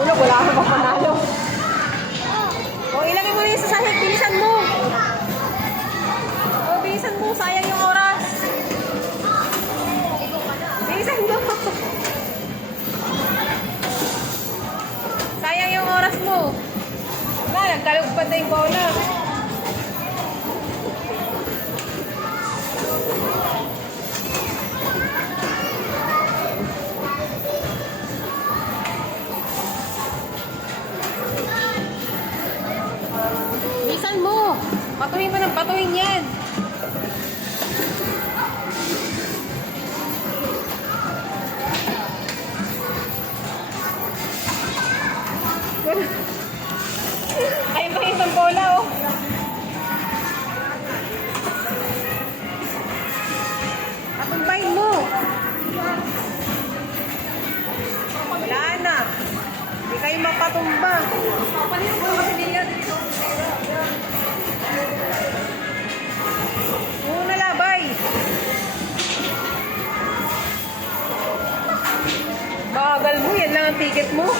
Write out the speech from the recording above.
Tulog, wala ka pa panalo. O, ilagay mo na yung sasahig. Bilisan mo. O, bilisan mo. Sayang yung oras. Bilisan mo. Sayang yung oras mo. Wala, nagkalugpad na yung bola. Bilisan mo. Patuhin mo ng patuhin yan. Ayun pa isang bola, oh. Patumbahin mo. Wala na. Hindi kayo mapatumba. Una labay. Bagal mo, yan lang ang ticket mo.